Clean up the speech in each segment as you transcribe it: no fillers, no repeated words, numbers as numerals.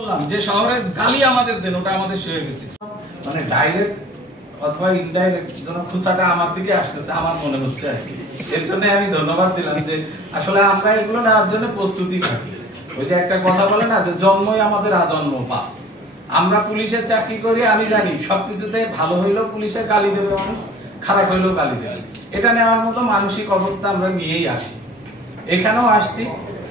বললাম যে শহরের গালি আমাদের দেন, ওটা আমাদের হয়ে গেছে। মানে ডাইরেক্ট অথবা ইনডাইরেক্ট যেন খুসাটা আমার দিকে আসতেছে আমার মনে হচ্ছে আর কি। এর জন্য আমি ধন্যবাদ দিলাম যে আসলে আমরা এগুলো নেওয়ার জন্য প্রস্তুতি থাকি। ওই যে একটা কথা বলে না যে জন্মই আমাদের আজন্ম পাপ। আমরা পুলিশের চাকরি করি, আমি জানি সবকিছুতে ভালো হইলেও পুলিশের গালি দেবে মানুষ, খারাপ হইলেও গালি দেবে। এটা নেওয়ার মতো মানসিক অবস্থা আমরা নিয়েই আসি, এখানেও আসছি।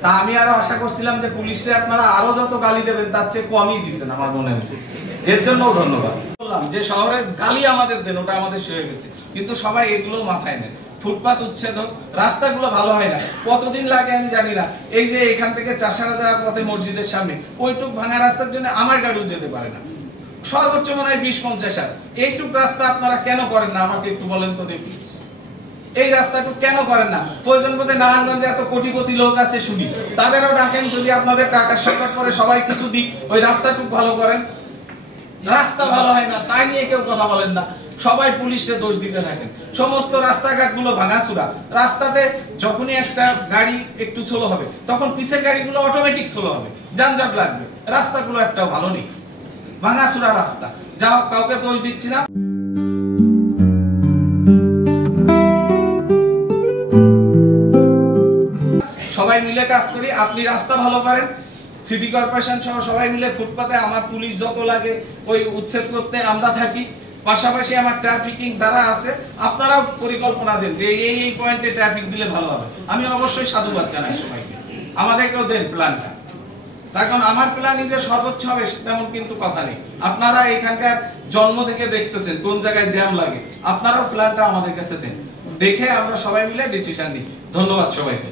তা আমি আরো আশা করছিলাম যে পুলিশে আপনারা আরো যত গালি দেবেন তার চেয়ে কমই দিচ্ছেন আমার মনে হচ্ছে। এর জন্য ধন্যবাদ। বললাম যে শহরের গালি আমাদের দেন, ওটা আমাদের হয়ে গেছে, কিন্তু সবাই এগুলো মাথায় নেয়। ফুটপাত উচ্ছেদ হোক, রাস্তাগুলো ভালো হয় না, কতদিন লাগে আমি জানি না। এই যে এখান থেকে চাষারা যাওয়ার পথে মসজিদের সামনে ওইটুক ভাঙা রাস্তার জন্য আমার গাড়িও যেতে পারে না, সর্বোচ্চ মনে হয় 20-50 হাজার। এইটুক রাস্তা আপনারা কেন করেন না আমাকে একটু বলেন তো দেখি। এই রাস্তাটুকু কেন করেন না? প্রয়োজন বোধে নারায়ণগঞ্জে এত কোটি কোটি লোক আছে শুনি, তাদেরও ডাকেন, যদি আপনাদের টাকার সংকট পরে সবাই কিছু দিক, ওই রাস্তাটুকু ভালো করেন। রাস্তা ভালো হয় না তাই নিয়ে কেউ কথা বলেন না, সবাই পুলিশে দোষ দিতে থাকেন। সমস্ত রাস্তাঘাট গুলো ভাঙাচুরা, রাস্তাতে যখনই একটা গাড়ি একটু স্লো হবে তখন পিছের গাড়িগুলো অটোমেটিক স্লো হবে, যানজট লাগবে। রাস্তাগুলো একটাও ভালো নেই, ভাঙাচুরা রাস্তা। যা হোক, কাউকে দোষ দিচ্ছি না। সবাই মিলে কাজ করি, আপনি রাস্তা ভালো করেন, সিটি কর্পোরেশন সহ সবাই মিলে ফুটপাতে আমার পুলিশ যত লাগে ওই উচ্ছেদ করতে আমরা থাকি। পাশাপাশি আমার ট্রাফিকিং যারা আছে আপনারাও পরিকল্পনা দেন যে এই পয়েন্টে ট্রাফিক দিলে ভালো হবে। আমি অবশ্যই সাধুবাদ জানাই সবাইকে, আমাদেরকেও দেন প্ল্যানটা। তখন আমার প্ল্যানিং যে সর্বোচ্চ হবে তেমন কিন্তু কথা নেই। আপনারা এখানকার জন্ম থেকে দেখতেছেন কোন জায়গায় জ্যাম লাগে, আপনারাও প্ল্যানটা আমাদের কাছে দেন, দেখে আমরা সবাই মিলে ডিসিশন নিই। ধন্যবাদ সবাইকে।